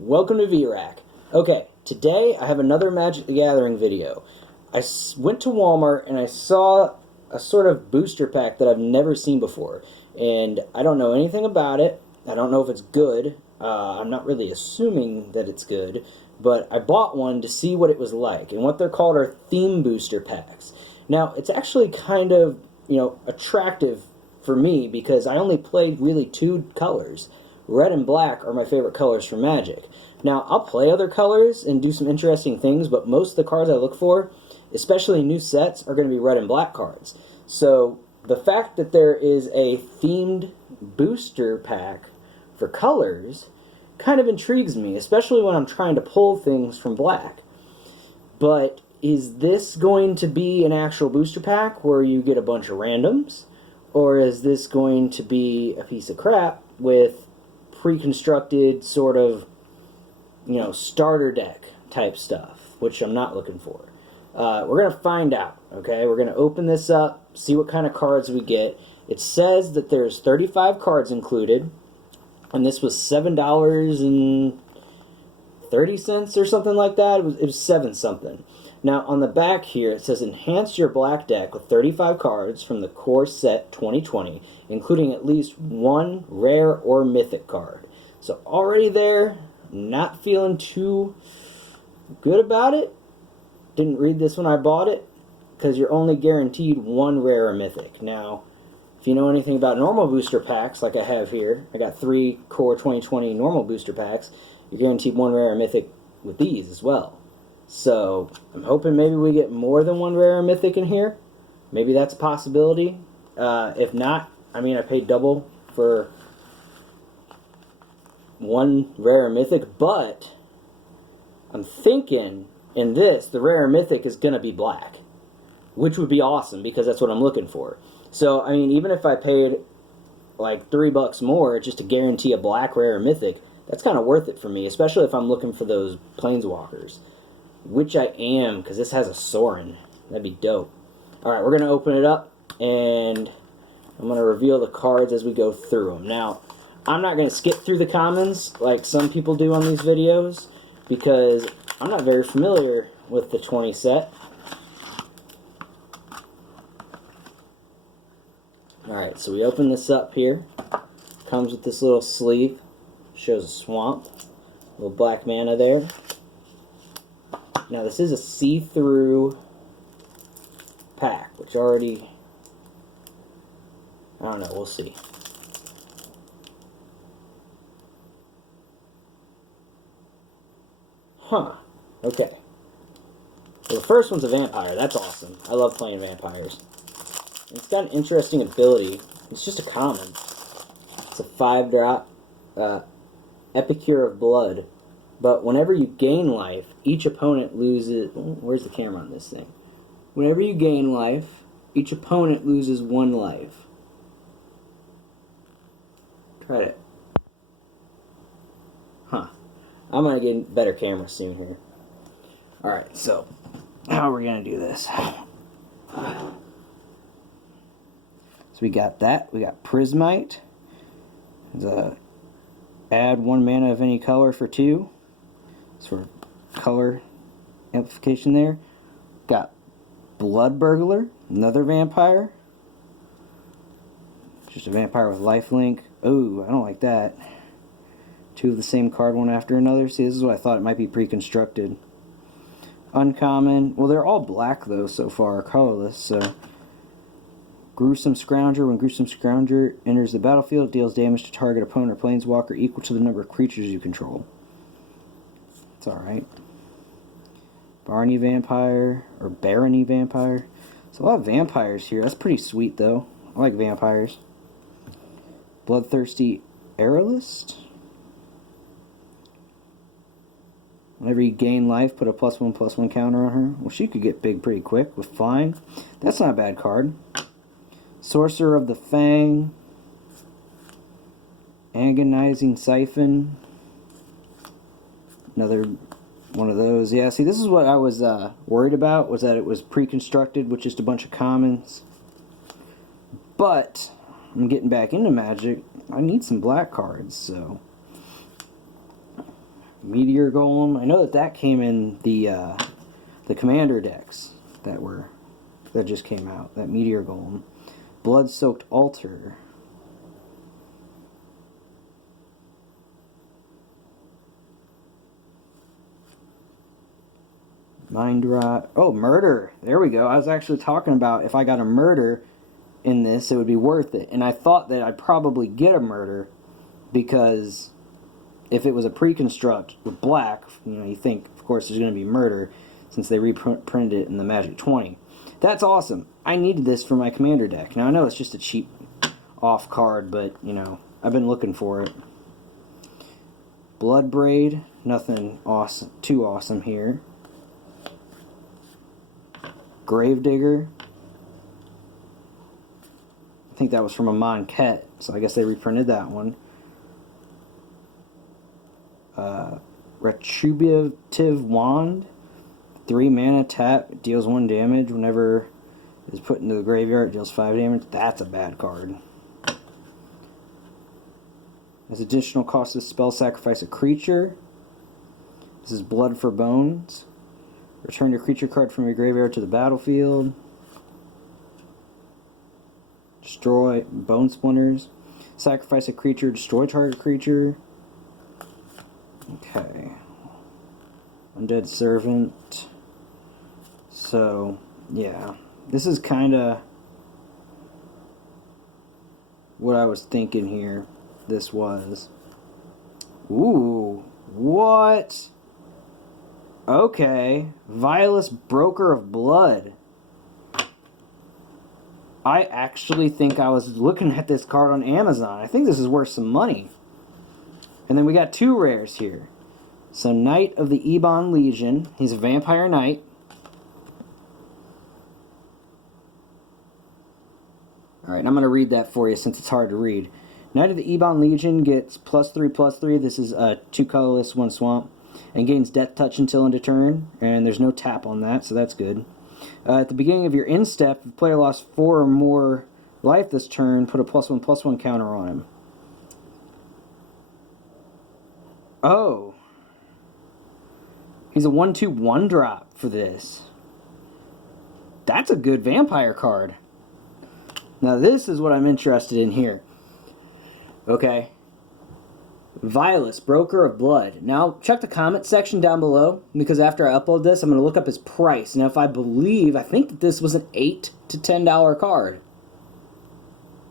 Welcome to VRAC. Okay, today I have another Magic the Gathering video. I went to Walmart and I saw a sort of booster pack that I've never seen before. And I don't know anything about it. I don't know if it's good. I'm not really assuming that it's good. But I bought one to see what it was like. And what they're called are theme booster packs. Now, it's actually kind of, attractive for me because I only played really two colors. Red and black are my favorite colors for Magic. Now, I'll play other colors and do some interesting things, but most of the cards I look for, especially new sets, are going to be red and black cards. So, the fact that there is a themed booster pack for colors kind of intrigues me, especially when I'm trying to pull things from black. But is this going to be an actual booster pack where you get a bunch of randoms? Or is this going to be a piece of crap with pre-constructed sort of, starter deck type stuff, which I'm not looking for. We're going to find out, okay? We're going to open this up, see what kind of cards we get. It says that there's 35 cards included, and this was $7.30 or something like that. It was 7 something. Now, on the back here, it says enhance your black deck with 35 cards from the core set 2020, including at least one rare or mythic card. So already there, not feeling too good about it. Didn't read this when I bought it, because you're only guaranteed one rare or mythic. Now, if you know anything about normal booster packs, like I have here, I got 3 core 2020 normal booster packs, you're guaranteed one rare or mythic with these as well. So, I'm hoping maybe we get more than one rare or mythic in here. Maybe that's a possibility. If not, I paid double for one rare or mythic, but I'm thinking in this, the rare or mythic is going to be black, which would be awesome because that's what I'm looking for. So, even if I paid like $3 more just to guarantee a black rare or mythic, that's kind of worth it for me, especially if I'm looking for those planeswalkers. Which I am, because this has a Sorin. That'd be dope. Alright, we're going to open it up, and I'm going to reveal the cards as we go through them. Now, I'm not going to skip through the commons like some people do on these videos, because I'm not very familiar with the 20 set. Alright, so we open this up here. Comes with this little sleeve. Shows a swamp. A little black mana there. Now this is a see-through pack, which already, I don't know, we'll see. Huh, okay. Well, the first one's a vampire, that's awesome. I love playing vampires. It's got an interesting ability. It's just a common. It's a 5-drop Epicure of Blood. But whenever you gain life, each opponent loses... Where's the camera on this thing? Whenever you gain life, each opponent loses 1 life. Try it. Huh. I'm going to get a better camera soon here. Alright, so how are we going to do this? So we got that. We got Prismite. Add 1 mana of any color for 2. Sort of color amplification there. Got Blood Burglar, another vampire. Just a vampire with lifelink. Oh, I don't like that. 2 of the same card, one after another. See, this is what I thought it might be pre-constructed. Uncommon. Well, they're all black, though, so far, colorless, so... Gruesome Scrounger. When Gruesome Scrounger enters the battlefield, it deals damage to target opponent or planeswalker equal to the number of creatures you control. It's alright. Barney Vampire, or Barony Vampire. There's a lot of vampires here. That's pretty sweet, though. I like vampires. Bloodthirsty Aerolist. Whenever you gain life, put a +1/+1 counter on her. Well, she could get big pretty quick with flying. That's not a bad card. Sorcerer of the Fang. Agonizing Siphon. Another one of those. Yeah, see, this is what I was worried about, was that it was pre-constructed with just a bunch of commons. But I'm getting back into Magic. I need some black cards, so Meteor Golem. I know that came in the Commander decks that just came out. That Meteor Golem. Blood-Soaked Altar. Mind Rot. Oh, Murder. There we go. I was actually talking about if I got a Murder in this, it would be worth it. And I thought that I'd probably get a Murder because if it was a pre-construct with black, you think, of course, there's going to be Murder since they reprinted it in the Magic 20. That's awesome. I needed this for my Commander deck. Now, I know it's just a cheap off card, but, I've been looking for it. Bloodbraid. Nothing awesome, too awesome here. Gravedigger. I think that was from a Monket, so I guess they reprinted that one. Retributive Wand. 3 mana, tap, deals 1 damage. Whenever it is put into the graveyard, it deals 5 damage. That's a bad card. As additional cost of spell, sacrifice a creature. This is Blood for Bones. Return your creature card from your graveyard to the battlefield. Destroy Bone Splinters. Sacrifice a creature, destroy target creature. Okay. Undead Servant. So, yeah. This is kind of what I was thinking here. This was. Ooh. What? Okay. Vilus, Broker of Blood. I actually think I was looking at this card on Amazon. I think this is worth some money. And then we got 2 rares here. So Knight of the Ebon Legion. He's a Vampire Knight. Alright, I'm going to read that for you since it's hard to read. Knight of the Ebon Legion gets +3/+3. This is 2 colorless, 1 swamp. And gains Death Touch until end of turn. And there's no tap on that, so that's good. At the beginning of your end step, if the player lost 4 or more life this turn, put a +1/+1 counter on him. Oh. He's a 1/2 1-drop for this. That's a good vampire card. Now this is what I'm interested in here. Okay. Vilus, Broker of Blood. Now, check the comment section down below, because after I upload this, I'm going to look up his price. Now, I think that this was an $8 to $10 card.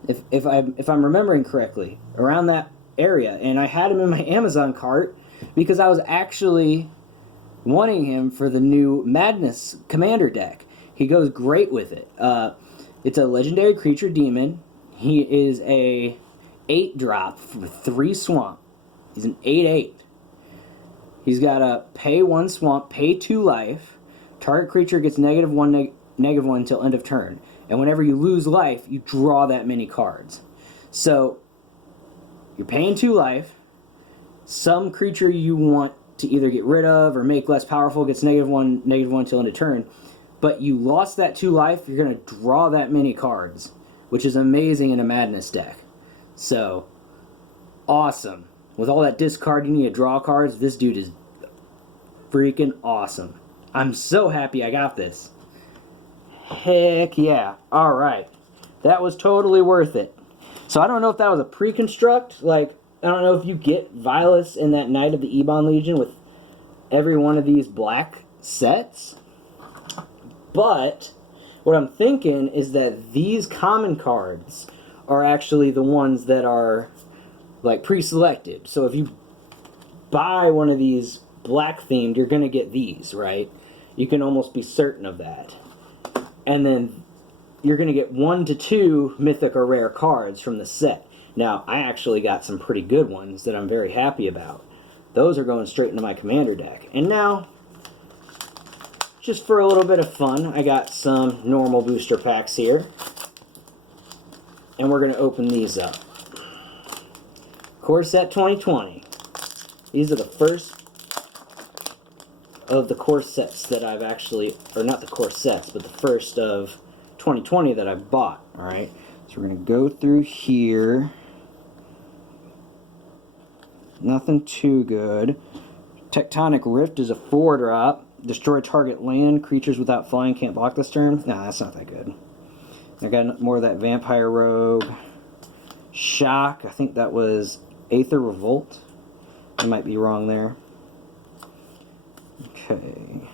If I'm remembering correctly, around that area. And I had him in my Amazon cart because I was actually wanting him for the new Madness Commander deck. He goes great with it. It's a legendary creature demon. He is a 8-drop with 3 swamp. He's an 8/8. He's got a pay 1 swamp, pay 2 life. Target creature gets -1, -1 until end of turn. And whenever you lose life, you draw that many cards. So, you're paying 2 life. Some creature you want to either get rid of or make less powerful gets -1, -1 until end of turn. But you lost that 2 life, you're going to draw that many cards, which is amazing in a Madness deck. So, awesome. With all that discard you need to draw cards, this dude is freaking awesome. I'm so happy I got this. Heck yeah. Alright. That was totally worth it. So I don't know if that was a pre-construct. Like, I don't know if you get Vilus in that Knight of the Ebon Legion with every one of these black sets. But what I'm thinking is that these common cards are actually the ones that are like pre-selected. So if you buy one of these black themed, you're going to get these, right? You can almost be certain of that. And then you're going to get 1 to 2 mythic or rare cards from the set. Now, I actually got some pretty good ones that I'm very happy about. Those are going straight into my Commander deck. And now, just for a little bit of fun, I got some normal booster packs here. And we're going to open these up. Core Set 2020. These are the first of the core sets that I've actually, or not the core sets, but the first of 2020 that I've bought. Alright, so we're going to go through here. Nothing too good. Tectonic Rift is a 4-drop. Destroy target land. Creatures without flying can't block this turn. Nah, that's not that good. I got more of that Vampire Rogue. Shock. I think that was Aether Revolt. I might be wrong there. Okay.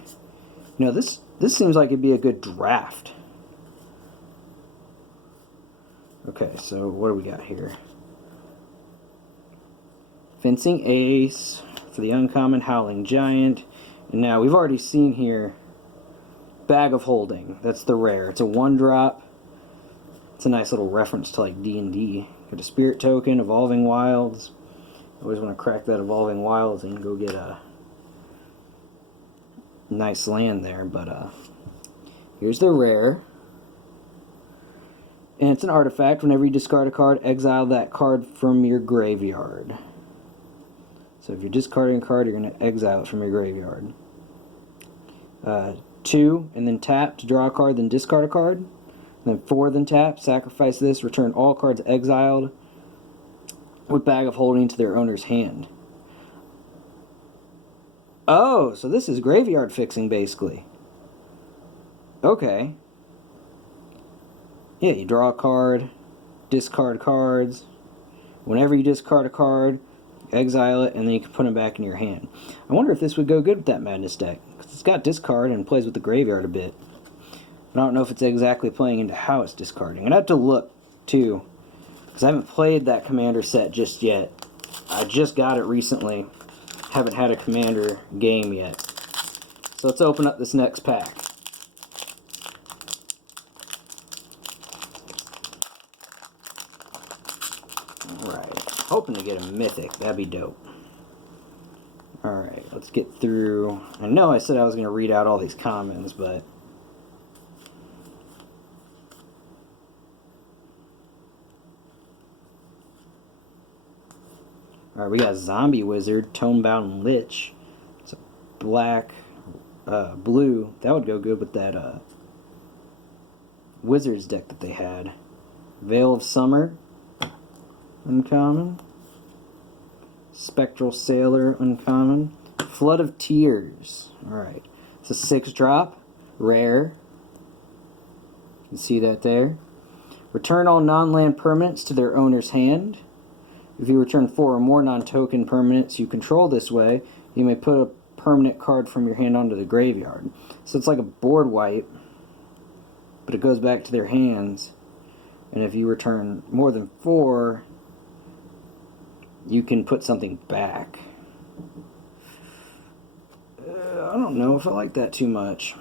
You know, this seems like it'd be a good draft. Okay, so what do we got here? Fencing Ace for the uncommon Howling Giant. And now we've already seen here Bag of Holding. That's the rare. It's a 1-drop. It's a nice little reference to like D&D. Got a Spirit Token, Evolving Wilds. I always want to crack that Evolving Wilds and go get a nice land there. But here's the rare. And it's an artifact. Whenever you discard a card, exile that card from your graveyard. So if you're discarding a card, you're going to exile it from your graveyard. 2, and then tap to draw a card, then discard a card. And then 4, then tap, sacrifice this, return all cards exiled with Bag of Holding to their owner's hand. Oh, so this is graveyard fixing, basically. Okay. Yeah, you draw a card, discard cards. Whenever you discard a card, exile it, and then you can put them back in your hand. I wonder if this would go good with that Madness deck, because it's got discard and plays with the graveyard a bit. But I don't know if it's exactly playing into how it's discarding. I'd have to look, too, because I haven't played that Commander set just yet. I just got it recently. Haven't had a Commander game yet. So let's open up this next pack. Alright, hoping to get a Mythic. That'd be dope. Alright, let's get through. I know I said I was going to read out all these commons, but alright, we got Zombie Wizard, Tonebound Lich. It's a black, blue. That would go good with that Wizards deck that they had. Veil of Summer, uncommon. Spectral Sailor, uncommon. Flood of Tears. Alright. It's a 6-drop. Rare. You can see that there. Return all non-land permanents to their owner's hand. If you return 4 or more non-token permanents you control this way, you may put a permanent card from your hand onto the graveyard. So it's like a board wipe, but it goes back to their hands. And if you return more than 4, you can put something back. I don't know if I like that too much.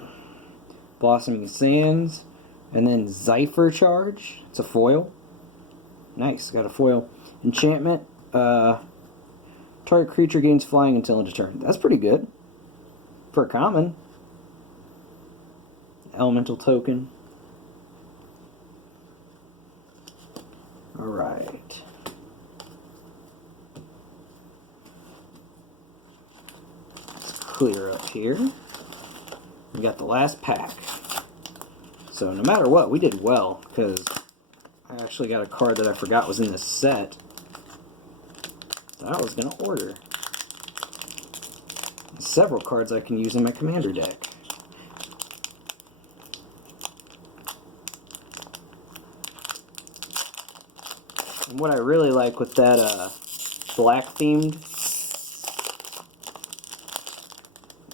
Blossoming Sands. And then Zephyr Charge. It's a foil. Nice, got a foil. Enchantment. Target creature gains flying until end of turn. That's pretty good. For a common. Elemental token. Alright. Clear up here. We got the last pack. So no matter what, we did well, because I actually got a card that I forgot was in this set that I was going to order. Several cards I can use in my Commander deck. And what I really like with that black themed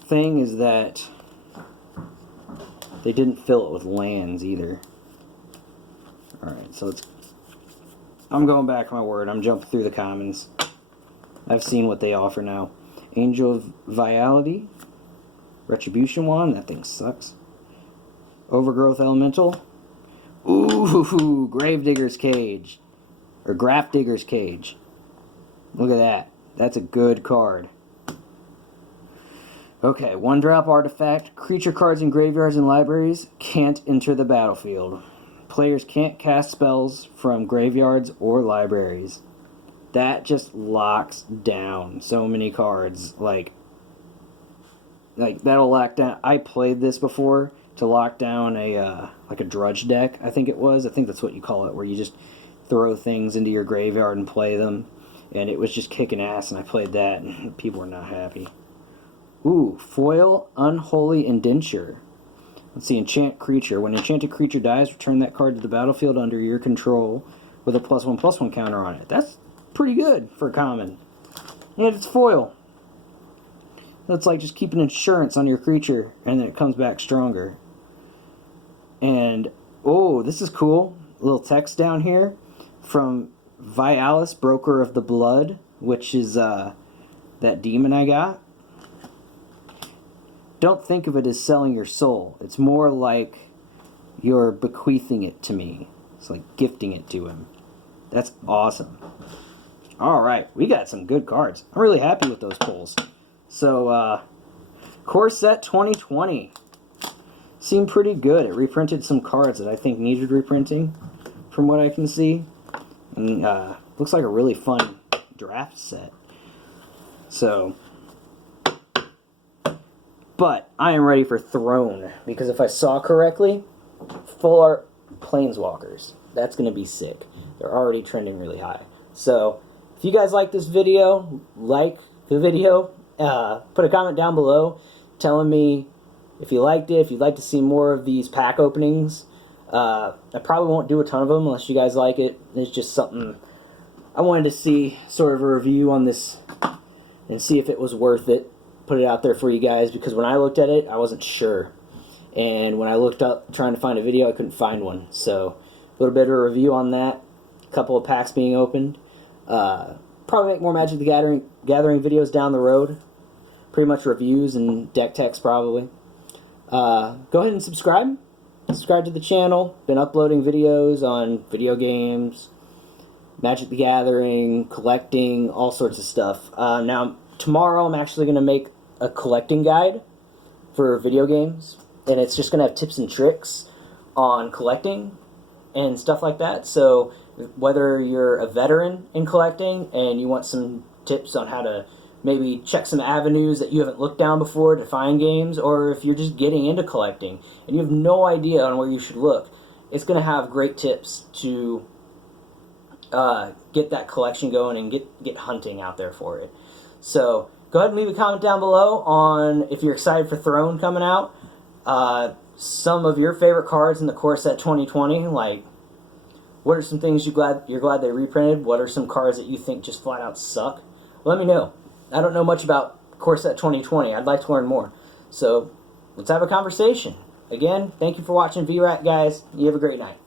thing is that they didn't fill it with lands either. Alright, so I'm going back on my word. I'm jumping through the commons. I've seen what they offer now. Angel of Viality. Retribution Wand. That thing sucks. Overgrowth Elemental. Ooh, Gravedigger's Cage. Or Grafdigger's Cage. Look at that. That's a good card. Okay, 1-drop artifact. Creature cards in graveyards and libraries can't enter the battlefield. Players can't cast spells from graveyards or libraries. That just locks down so many cards. Like that'll lock down. I played this before to lock down a like a Drudge deck, I think it was. I think that's what you call it, where you just throw things into your graveyard and play them. And it was just kicking ass, and I played that, and people were not happy. Ooh, foil Unholy Indenture. Let's see, enchant creature. When an enchanted creature dies, return that card to the battlefield under your control with a +1/+1 counter on it. That's pretty good for a common. And it's foil. That's like just keeping insurance on your creature, and then it comes back stronger. And, oh, this is cool. A little text down here from Vialis, Broker of the Blood, which is that demon I got. Don't think of it as selling your soul. It's more like you're bequeathing it to me. It's like gifting it to him. That's awesome. Alright, we got some good cards. I'm really happy with those pulls. So, Core Set 2020 seemed pretty good. It reprinted some cards that I think needed reprinting, from what I can see. And looks like a really fun draft set. So, but I am ready for Throne, because if I saw correctly, full art Planeswalkers. That's going to be sick. They're already trending really high. So, if you guys like this video, like the video, put a comment down below telling me if you liked it, if you'd like to see more of these pack openings. I probably won't do a ton of them unless you guys like it. It's just something I wanted to see, sort of a review on this, and see if it was worth it. Put it out there for you guys, because when I looked at it, I wasn't sure. And when I looked up trying to find a video, I couldn't find one. So, a little bit of a review on that. A couple of packs being opened. Probably make more Magic the Gathering videos down the road. Pretty much reviews and deck techs probably. Go ahead and subscribe. Subscribe to the channel. Been uploading videos on video games, Magic the Gathering, collecting, all sorts of stuff. Now, tomorrow I'm actually going to make a collecting guide for video games. And it's just going to have tips and tricks on collecting and stuff like that. So whether you're a veteran in collecting and you want some tips on how to maybe check some avenues that you haven't looked down before to find games, or if you're just getting into collecting and you have no idea on where you should look, it's going to have great tips to get that collection going and get hunting out there for it. So go ahead and leave a comment down below on if you're excited for Throne coming out. Some of your favorite cards in the Core Set 2020, like what are some things you're glad they reprinted? What are some cards that you think just flat out suck? Let me know. I don't know much about Core Set 2020. I'd like to learn more. So let's have a conversation. Again, thank you for watching VRAC, guys. You have a great night.